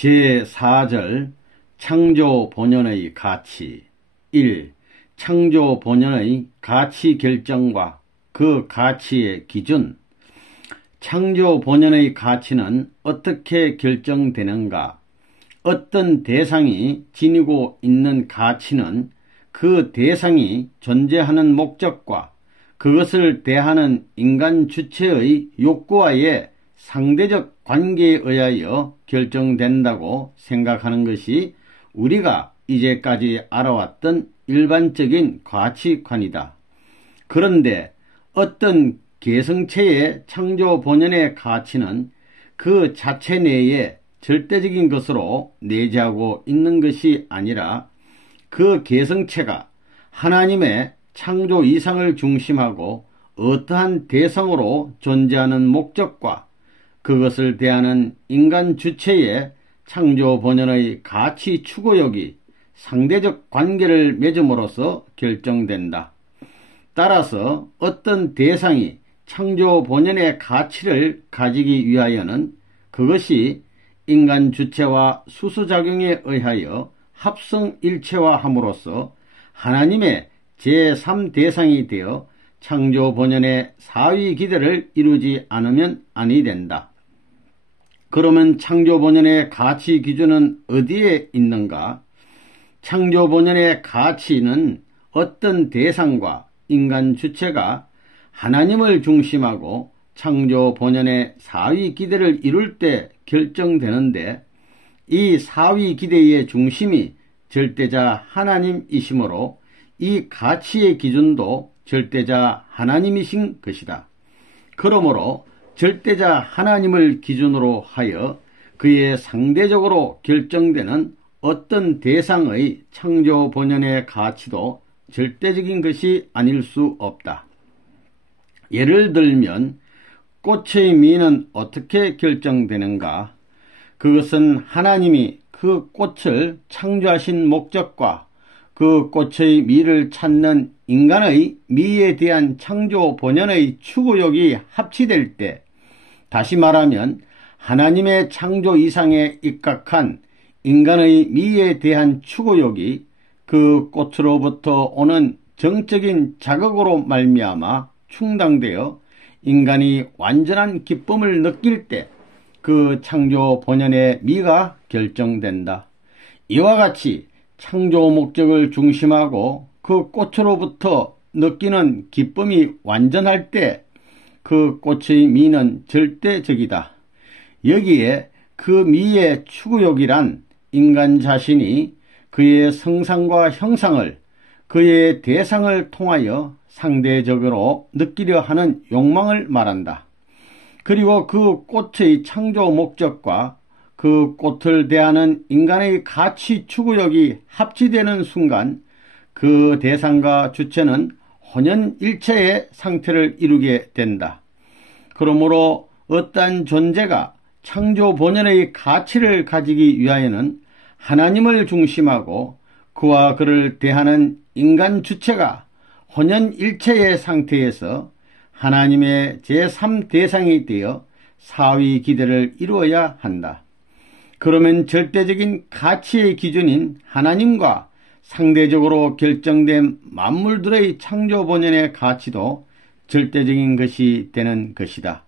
제4절 창조 본연의 가치 1. 창조 본연의 가치 결정과 그 가치의 기준. 창조 본연의 가치는 어떻게 결정되는가? 어떤 대상이 지니고 있는 가치는 그 대상이 존재하는 목적과 그것을 대하는 인간 주체의 욕구와의 상대적 관계에 의하여 결정된다고 생각하는 것이 우리가 이제까지 알아왔던 일반적인 가치관이다. 그런데 어떤 개성체의 창조 본연의 가치는 그 자체 내에 절대적인 것으로 내재하고 있는 것이 아니라 그 개성체가 하나님의 창조 이상을 중심하고 어떠한 대상으로 존재하는 목적과 그것을 대하는 인간 주체의 창조 본연의 가치 추구욕이 상대적 관계를 맺음으로써 결정된다. 따라서 어떤 대상이 창조 본연의 가치를 가지기 위하여는 그것이 인간 주체와 수수작용에 의하여 합성일체화함으로써 하나님의 제3대상이 되어 창조 본연의 사위 기대를 이루지 않으면 아니 된다. 그러면 창조 본연의 가치 기준은 어디에 있는가? 창조 본연의 가치는 어떤 대상과 인간 주체가 하나님을 중심하고 창조 본연의 사위 기대를 이룰 때 결정되는데, 이 사위 기대의 중심이 절대자 하나님이시므로 이 가치의 기준도 절대자 하나님이신 것이다. 그러므로 절대자 하나님을 기준으로 하여 그의 상대적으로 결정되는 어떤 대상의 창조 본연의 가치도 절대적인 것이 아닐 수 없다. 예를 들면 꽃의 미는 어떻게 결정되는가? 그것은 하나님이 그 꽃을 창조하신 목적과 그 꽃의 미를 찾는 인간의 미에 대한 창조 본연의 추구욕이 합치될 때, 다시 말하면 하나님의 창조 이상에 입각한 인간의 미에 대한 추구욕이 그 꽃으로부터 오는 정적인 자극으로 말미암아 충당되어 인간이 완전한 기쁨을 느낄 때 그 창조 본연의 미가 결정된다. 이와 같이 창조 목적을 중심하고 그 꽃으로부터 느끼는 기쁨이 완전할 때 그 꽃의 미는 절대적이다. 여기에 그 미의 추구욕이란 인간 자신이 그의 성상과 형상을, 그의 대상을 통하여 상대적으로 느끼려 하는 욕망을 말한다. 그리고 그 꽃의 창조 목적과 그 꽃을 대하는 인간의 가치 추구욕이 합치되는 순간 그 대상과 주체는 혼연일체의 상태를 이루게 된다. 그러므로 어떠한 존재가 창조 본연의 가치를 가지기 위하여는 하나님을 중심하고 그와 그를 대하는 인간 주체가 혼연일체의 상태에서 하나님의 제3대상이 되어 사위 기대를 이루어야 한다. 그러면 절대적인 가치의 기준인 하나님과 상대적으로 결정된 만물들의 창조 본연의 가치도 절대적인 것이 되는 것이다.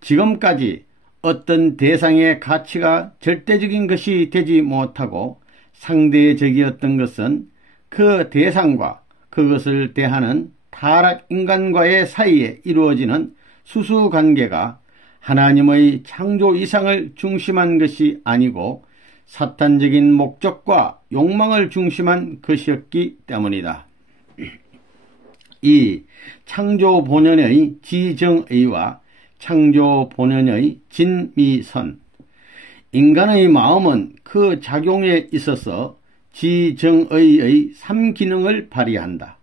지금까지 어떤 대상의 가치가 절대적인 것이 되지 못하고 상대적이었던 것은 그 대상과 그것을 대하는 타락 인간과의 사이에 이루어지는 수수관계가 하나님의 창조 이상을 중심한 것이 아니고 사탄적인 목적과 욕망을 중심한 것이었기 때문이다. 이 창조 본연의 지정의와 창조 본연의 진미선. 인간의 마음은 그 작용에 있어서 지정의의 3기능을 발휘한다.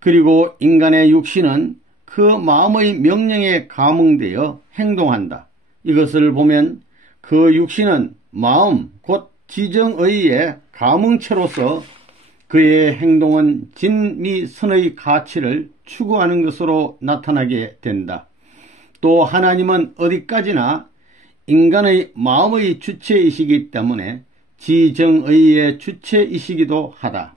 그리고 인간의 육신은 그 마음의 명령에 감응되어 행동한다. 이것을 보면 그 육신은 마음 곧 지정의의 감응체로서 그의 행동은 진미선의 가치를 추구하는 것으로 나타나게 된다. 또 하나님은 어디까지나 인간의 마음의 주체이시기 때문에 지정의의 주체이시기도 하다.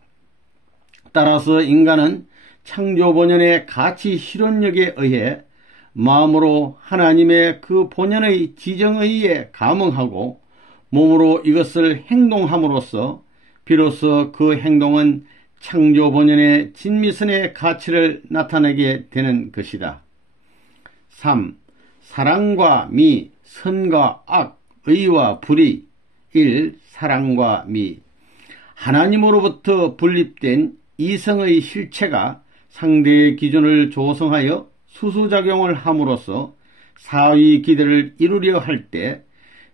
따라서 인간은 창조본연의 가치 실현력에 의해 마음으로 하나님의 그 본연의 지정의에 감응하고 몸으로 이것을 행동함으로써 비로소 그 행동은 창조본연의 진미선의 가치를 나타내게 되는 것이다. 3. 사랑과 미, 선과 악, 의와 불의. 1. 사랑과 미. 하나님으로부터 분립된 이성의 실체가 상대의 기준을 조성하여 수수작용을 함으로써 사위 기대를 이루려 할 때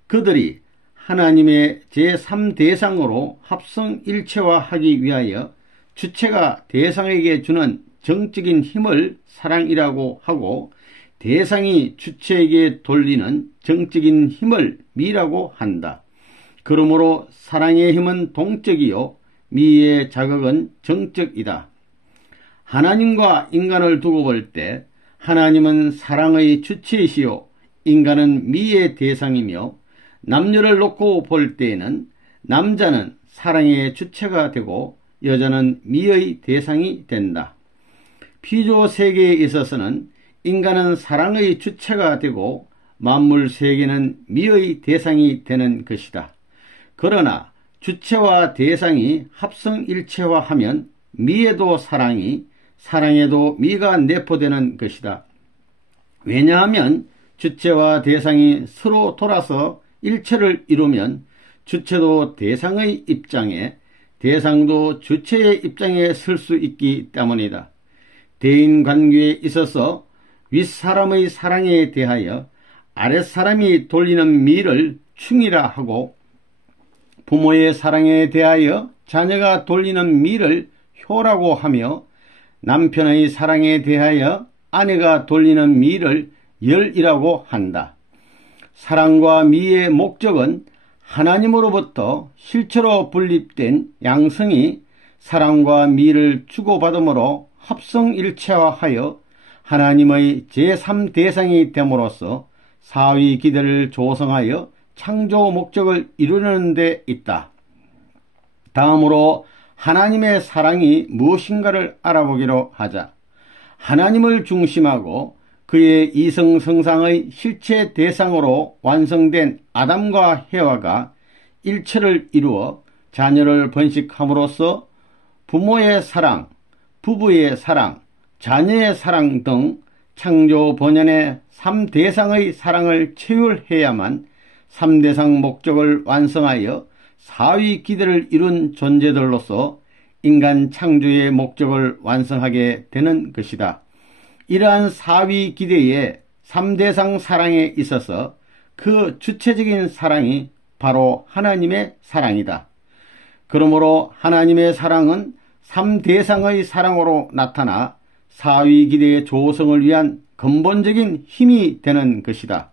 그들이 하나님의 제3대상으로 합성일체화하기 위하여 주체가 대상에게 주는 정적인 힘을 사랑이라고 하고 대상이 주체에게 돌리는 정적인 힘을 미라고 한다. 그러므로 사랑의 힘은 동적이요 미의 자극은 정적이다. 하나님과 인간을 두고 볼 때 하나님은 사랑의 주체이시요 인간은 미의 대상이며 남녀를 놓고 볼 때에는 남자는 사랑의 주체가 되고 여자는 미의 대상이 된다. 피조 세계에 있어서는 인간은 사랑의 주체가 되고 만물 세계는 미의 대상이 되는 것이다. 그러나 주체와 대상이 합성일체화하면 미에도 사랑이, 사랑에도 미가 내포되는 것이다. 왜냐하면 주체와 대상이 서로 돌아서 일체를 이루면 주체도 대상의 입장에, 대상도 주체의 입장에 설 수 있기 때문이다. 대인관계에 있어서 윗사람의 사랑에 대하여 아랫사람이 돌리는 미를 충이라 하고 부모의 사랑에 대하여 자녀가 돌리는 미를 효라고 하며 남편의 사랑에 대하여 아내가 돌리는 미를 열이라고 한다. 사랑과 미의 목적은 하나님으로부터 실체로 분립된 양성이 사랑과 미를 주고받음으로 합성일체화하여 하나님의 제3대상이 됨으로써 사위 기대를 조성하여 창조 목적을 이루려는 데 있다. 다음으로 하나님의 사랑이 무엇인가를 알아보기로 하자. 하나님을 중심하고 그의 이성성상의 실체 대상으로 완성된 아담과 해와가 일체를 이루어 자녀를 번식함으로써 부모의 사랑, 부부의 사랑, 자녀의 사랑 등 창조 본연의 3대상의 사랑을 체휼해야만 3대상 목적을 완성하여 사위 기대를 이룬 존재들로서 인간 창조의 목적을 완성하게 되는 것이다. 이러한 사위 기대의 3대상 사랑에 있어서 그 주체적인 사랑이 바로 하나님의 사랑이다. 그러므로 하나님의 사랑은 3대상의 사랑으로 나타나 사위 기대의 조성을 위한 근본적인 힘이 되는 것이다.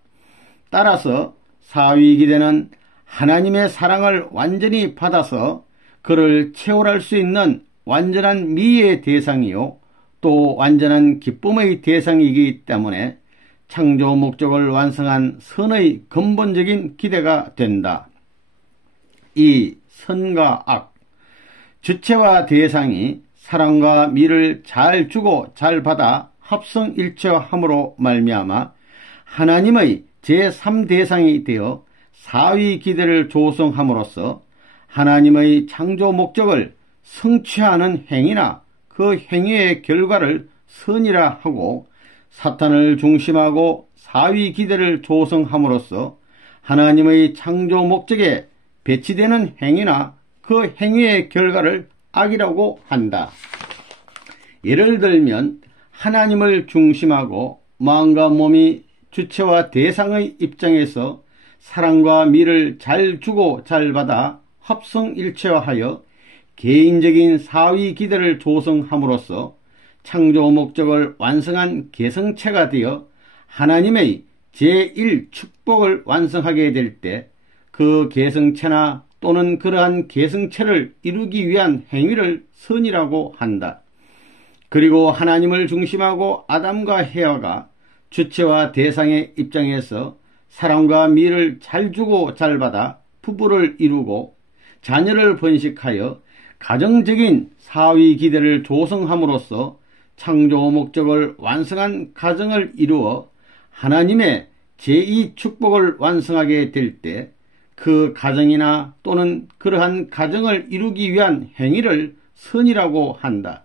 따라서 사위 기대는 하나님의 사랑을 완전히 받아서 그를 체험할 수 있는 완전한 미의 대상이요 또 완전한 기쁨의 대상이기 때문에 창조 목적을 완성한 선의 근본적인 기대가 된다. 2. 선과 악. 주체와 대상이 사랑과 미를 잘 주고 잘 받아 합성일체화함으로 말미암아 하나님의 제3대상이 되어 사위 기대를 조성함으로써 하나님의 창조 목적을 성취하는 행위나 그 행위의 결과를 선이라 하고 사탄을 중심하고 사위 기대를 조성함으로써 하나님의 창조 목적에 배치되는 행위나 그 행위의 결과를 악이라고 한다. 예를 들면 하나님을 중심하고 마음과 몸이 주체와 대상의 입장에서 사랑과 미를 잘 주고 잘 받아 합성일체화하여 개인적인 사위 기대를 조성함으로써 창조 목적을 완성한 개성체가 되어 하나님의 제1축복을 완성하게 될 때 그 개성체나 또는 그러한 개성체를 이루기 위한 행위를 선이라고 한다. 그리고 하나님을 중심하고 아담과 해와가 주체와 대상의 입장에서 사랑과 미를 잘 주고 잘 받아 부부를 이루고 자녀를 번식하여 가정적인 사위 기대를 조성함으로써 창조 목적을 완성한 가정을 이루어 하나님의 제2 축복을 완성하게 될 때 그 가정이나 또는 그러한 가정을 이루기 위한 행위를 선이라고 한다.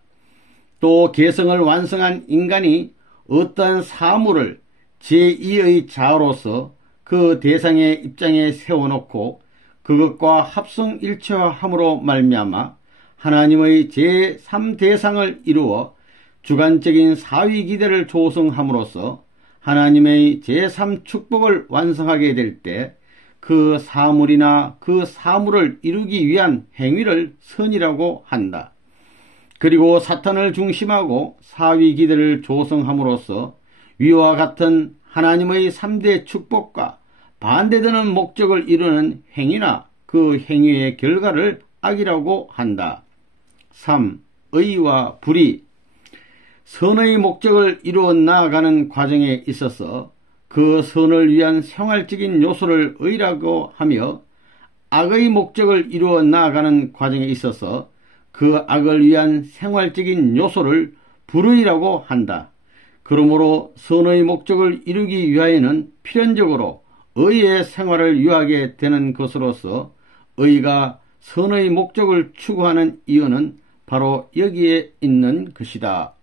또 개성을 완성한 인간이 어떠한 사물을 제2의 자아로서 그 대상의 입장에 세워놓고 그것과 합성일체화함으로 말미암아 하나님의 제3대상을 이루어 주관적인 사위기대를 조성함으로써 하나님의 제3축복을 완성하게 될 때 그 사물이나 그 사물을 이루기 위한 행위를 선이라고 한다. 그리고 사탄을 중심하고 사위기대를 조성함으로써 위와 같은 하나님의 3대 축복과 반대되는 목적을 이루는 행위나 그 행위의 결과를 악이라고 한다. 3. 의와 불의. 선의 목적을 이루어 나아가는 과정에 있어서 그 선을 위한 생활적인 요소를 의라고 하며 악의 목적을 이루어 나아가는 과정에 있어서 그 악을 위한 생활적인 요소를 불의라고 한다. 그러므로 선의 목적을 이루기 위하여는 필연적으로 의의 생활을 유하게 되는 것으로서 의가 선의 목적을 추구하는 이유는 바로 여기에 있는 것이다.